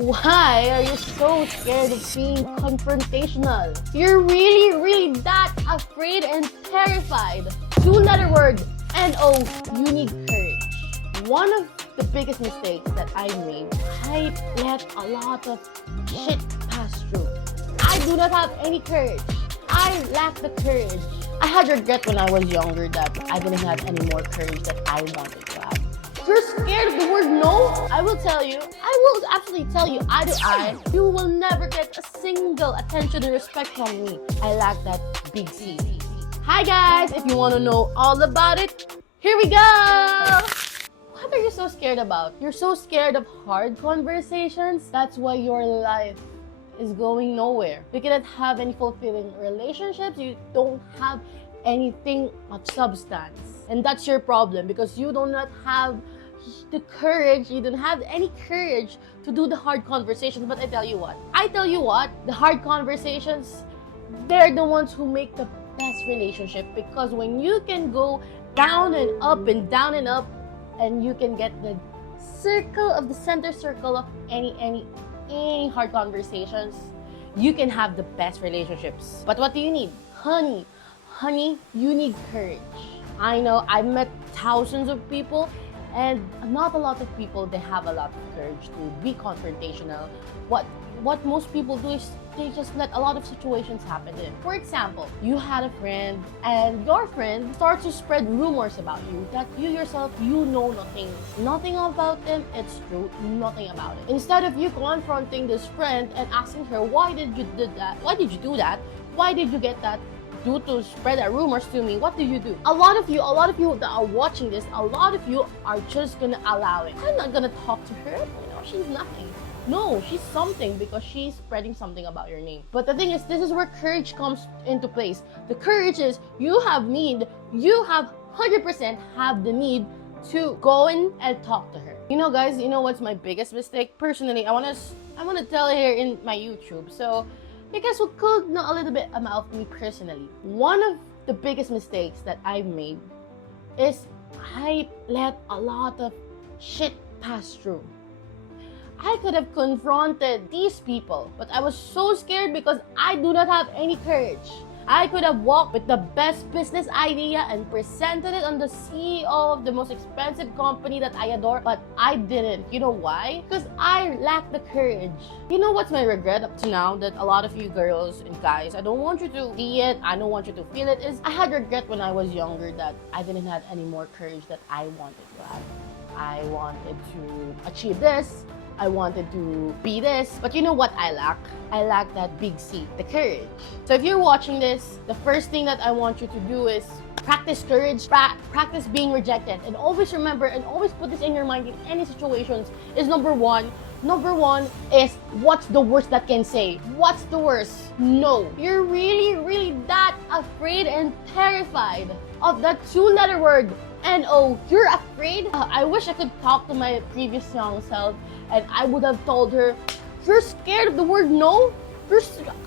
Why are you so scared of being confrontational? You're really that afraid and terrified. Two-letter word, N-O, you need courage. One of the biggest mistakes that I made, I let a lot of shit pass through. I do not have any courage. I lack the courage. I had regret when I was younger that I didn't have any more courage that I wanted to have. You're scared of the word no? I will tell you, I will absolutely tell you, eye to eye, you will never get a single attention and respect from me. I lack that big C. Hi guys, if you want to know all about it, here we go! What are you so scared about? You're so scared of hard conversations? That's why your life is going nowhere. You cannot have any fulfilling relationships. You don't have anything of substance. And that's your problem because you do not have the courage, you don't have any courage to do the hard conversations. But I tell you what, the hard conversations, they're the ones who make the best relationship, because when you can go down and up and down and up, and you can get the center circle of any hard conversations, you can have the best relationships. But what do you need? Honey, you need courage. I know I've met thousands of people, and not a lot of people, they have a lot of courage to be confrontational. What most people do is they just let a lot of situations happen. For example, you had a friend and your friend starts to spread rumors about you that you yourself, you know nothing about them. It's true, nothing about it. Instead of you confronting this friend and asking her, why did you do that? Why did you do that? Why did you get that? Do to spread that rumors to me? What do you do? A lot of you that are watching this, a lot of you are just gonna allow it. I'm not gonna talk to her. You know, she's nothing. No, she's something because she's spreading something about your name. But the thing is, this is where courage comes into place. The courage is you have 100% have the need to go in and talk to her. You know, guys, you know what's my biggest mistake? Personally, I wanna tell here in my YouTube. So you guys could know a little bit about me personally. One of the biggest mistakes that I've made is I let a lot of shit pass through. I could have confronted these people, but I was so scared because I do not have any courage. I could have walked with the best business idea and presented it on the CEO of the most expensive company that I adore, but I didn't. You know why? Because I lack the courage. You know what's my regret up to now? That a lot of you girls and guys, I don't want you to see it, I don't want you to feel it, is I had regret when I was younger that I didn't have any more courage that I wanted to have. I wanted to achieve this, I wanted to be this, but you know what I lack? I lack that big C, the courage. So if you're watching this, the first thing that I want you to do is practice courage, practice being rejected, and always remember and always put this in your mind in any situations is number one is, what's the worst that can say? What's the worst? No. You're really that afraid and terrified of that two-letter word, N-O. You're afraid? I wish I could talk to my previous young self and I would have told her, you're scared of the word no? You're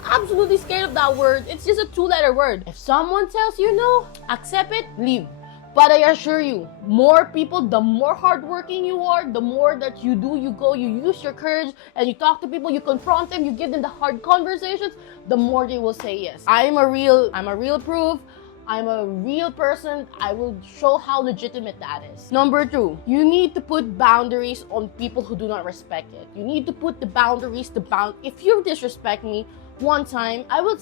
absolutely scared of that word. It's just a two-letter word. If someone tells you no, accept it, leave. But I assure you, more people, the more hardworking you are, the more that you do, you go, you use your courage, and you talk to people, you confront them, you give them the hard conversations, the more they will say yes. I'm a real proof. I'm a real person. I will show how legitimate that is. Number two, you need to put boundaries on people who do not respect it. You need to put the boundaries, if you disrespect me one time, I will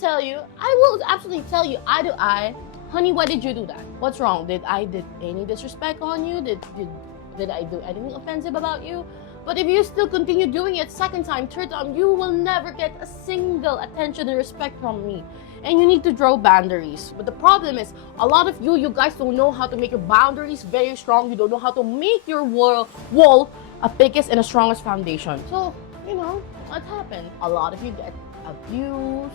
absolutely tell you eye to eye, honey, why did you do that? What's wrong? Did I did any disrespect on you? Did I do anything offensive about you? But if you still continue doing it second time, third time, you will never get a single attention and respect from me. And you need to draw boundaries. But the problem is, a lot of you guys don't know how to make your boundaries very strong. You don't know how to make your wall a biggest and a strongest foundation. So, you know, what happened? A lot of you get abused.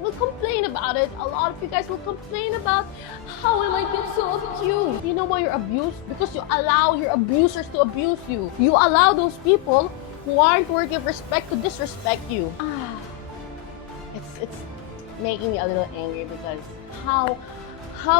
Will complain about it. A lot of you guys will complain about how am I get so abused. You know why you're abused? Because you allow your abusers to abuse you. You allow those people who aren't worthy of respect to disrespect you. It's making me a little angry because how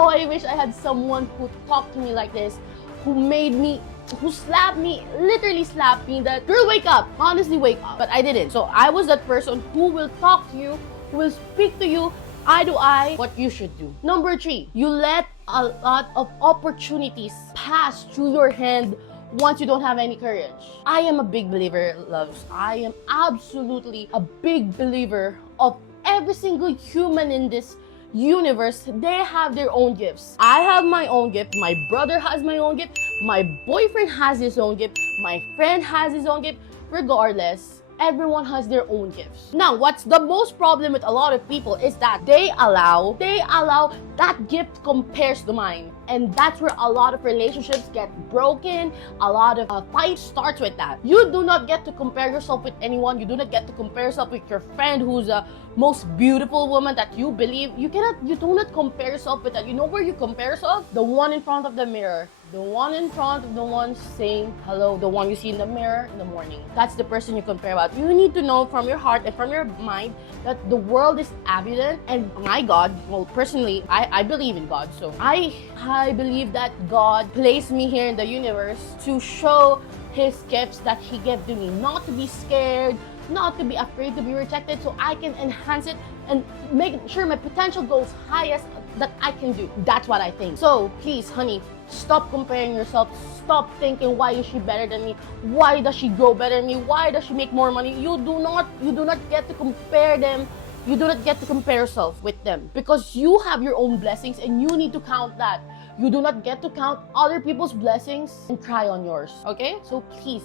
I wish I had someone who talked to me like this, who made me who slapped me, literally slapped me, that, girl, wake up, honestly, wake up. But I didn't. So I was that person who will talk to you, who will speak to you, eye to eye, what you should do. Number 3, you let a lot of opportunities pass through your hand once you don't have any courage. I am a big believer, loves. I am absolutely a big believer of every single human in this universe. They have their own gifts. I have my own gift. My brother has my own gift. My boyfriend has his own gift. My friend has his own gift. Regardless, everyone has their own gifts. Now, what's the most problem with a lot of people is that they allow that gift compares to mine. And that's where a lot of relationships get broken. A lot of fight starts with that. You do not get to compare yourself with anyone. You do not get to compare yourself with your friend who's a most beautiful woman that you believe. You do not compare yourself with that. You know where you compare yourself? The one in front of the mirror. The one in front of the one saying hello. The one you see in the mirror in the morning. That's the person you compare about. You need to know from your heart and from your mind that the world is abundant. And my God, well, personally, I believe in God. So I believe that God placed me here in the universe to show His gifts that He gave to me. Not to be scared, not to be afraid to be rejected, so I can enhance it and make sure my potential goes highest that I can do. That's what I think. So please, honey, stop comparing yourself. Stop thinking, why is she better than me? Why does she grow better than me? Why does she make more money? You do not get to compare them. You do not get to compare yourself with them because you have your own blessings and you need to count that. You do not get to count other people's blessings and cry on yours, okay? So please,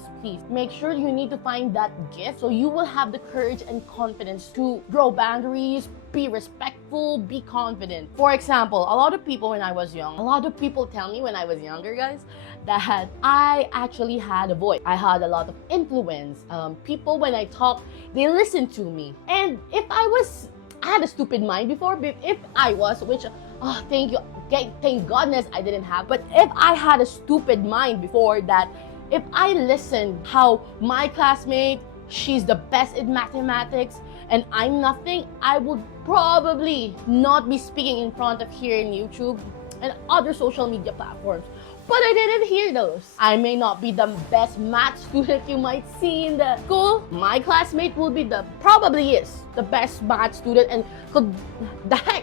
make sure you need to find that gift so you will have the courage and confidence to grow boundaries, be respectful, be confident. For example, a lot of people when I was young, a lot of people tell me when I was younger, guys, that I actually had a voice. I had a lot of influence. People, when I talk, they listen to me. And if I had a stupid mind before, if I was, which, thank you, thank goodness I didn't have. But if I had a stupid mind before that, if I listened how my classmate, she's the best in mathematics and I'm nothing, I would probably not be speaking in front of here in YouTube and other social media platforms. But I didn't hear those. I may not be the best math student you might see in the school. My classmate will be probably is the best math student and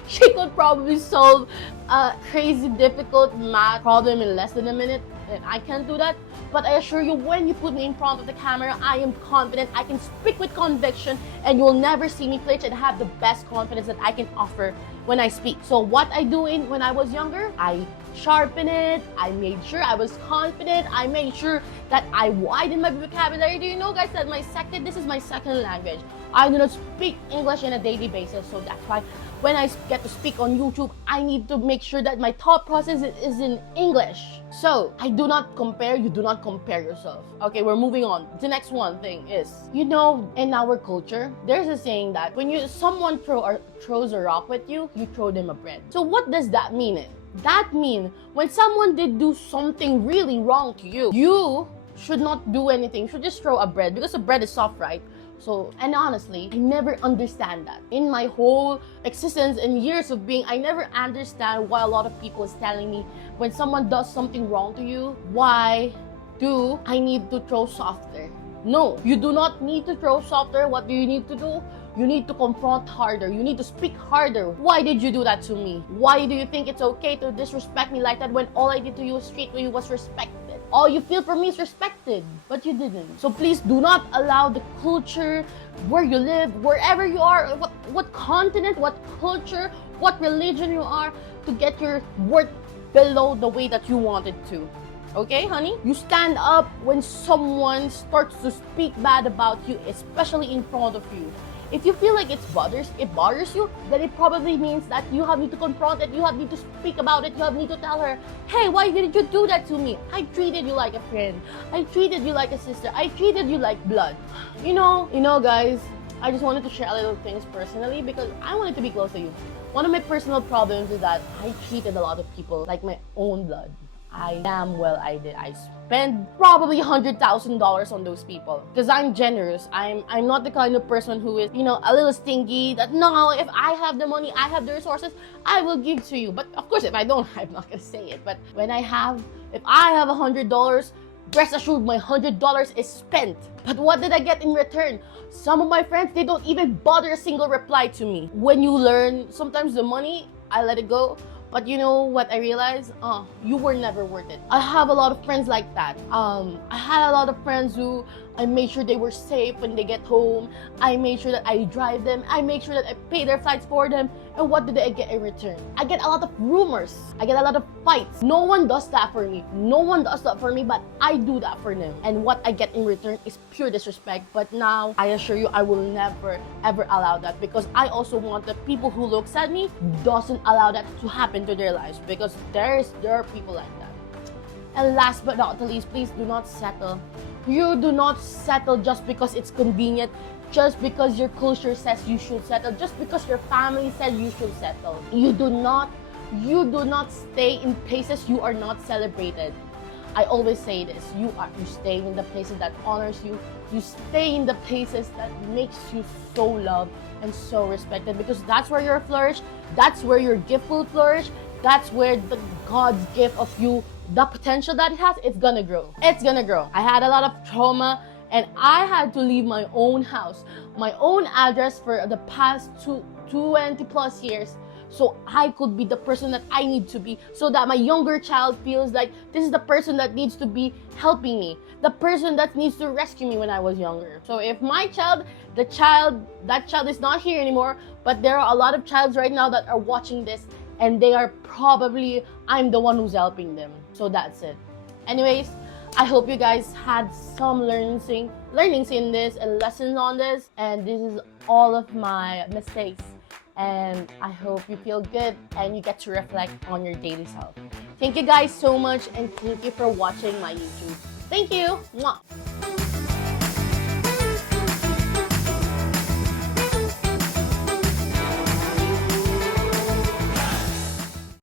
she could probably solve a crazy difficult math problem in less than a minute. And I can't do that. But I assure you, when you put me in front of the camera, I am confident. I can speak with conviction and you will never see me flinch and have the best confidence that I can offer when I speak. So what I do when I was younger, I sharpen it. I made sure I was confident. I made sure that I widened my vocabulary. Do you know, guys, that this is my second language. I do not speak English on a daily basis, so that's why when I get to speak on YouTube, I need to make sure that my thought process is in English. So I do not compare. You do not compare yourself. Okay, we're moving on. The next one thing is, in our culture, there's a saying that when someone throws a rock with you, you throw them a bread. So what does that mean? That means when someone did do something really wrong to you, you should not do anything. You should just throw a bread because the bread is soft, right? So, and honestly, I never understand that. In my whole existence and years of being, I never understand why a lot of people is telling me when someone does something wrong to you, why do I need to throw softer? No, you do not need to throw softer. What do you need to do? You need to confront harder. You need to speak harder. Why did you do that to me? Why do you think it's okay to disrespect me like that when all I did to you straight to you was respected? All you feel for me is respected, but you didn't. So please do not allow the culture, where you live, wherever you are, what continent, what culture, what religion you are, to get your worth below the way that you wanted to. Okay, honey? You stand up when someone starts to speak bad about you, especially in front of you. If you feel like it bothers you, then it probably means that you have need to confront it, you have need to speak about it, you have need to tell her, hey, why didn't you do that to me? I treated you like a friend. I treated you like a sister. I treated you like blood. You know, guys, I just wanted to share a little things personally because I wanted to be close to you. One of my personal problems is that I treated a lot of people like my own blood. I damn well I did. I spent probably $100,000 on those people because I'm generous. I'm not the kind of person who is, a little stingy that, no, if I have the money, I have the resources, I will give to you. But of course, if I don't, I'm not gonna say it. But if I have $100, rest assured my $100 is spent. But what did I get in return? Some of my friends, they don't even bother a single reply to me. When you learn, sometimes the money, I let it go. But you know what I realized? You were never worth it. I have a lot of friends like that. I had a lot of friends who I made sure they were safe when they get home. I made sure that I drive them. I make sure that I pay their flights for them. And what did I get in return? I get a lot of rumors. I get a lot of fights. No one does that for me. No one does that for me, but I do that for them. And what I get in return is pure disrespect. But now, I assure you, I will never, ever allow that, because I also want the people who looks at me doesn't allow that to happen to their lives, because there are people like that. And last but not the least, please do not settle. You do not settle just because it's convenient, just because your culture says you should settle, just because your family said you should settle. You do not stay in places you are not celebrated. I always say this, you stay in the places that honors you. You stay in the places that makes you so loved and so respected, because that's where you'll flourish. That's where your gift will flourish. That's where the God's gift of you, the potential that it has, it's gonna grow. It's gonna grow. I had a lot of trauma, and I had to leave my own house, my own address for the past 20 plus years, so I could be the person that I need to be, so that my younger child feels like this is the person that needs to be helping me, the person that needs to rescue me when I was younger. So if my child, that child is not here anymore, but there are a lot of childs right now that are watching this, and they are probably, I'm the one who's helping them. So that's it. Anyways, I hope you guys had some learnings in this and lessons on this. And this is all of my mistakes. And I hope you feel good and you get to reflect on your daily self. Thank you guys so much, and thank you for watching my YouTube. Thank you. Mwah.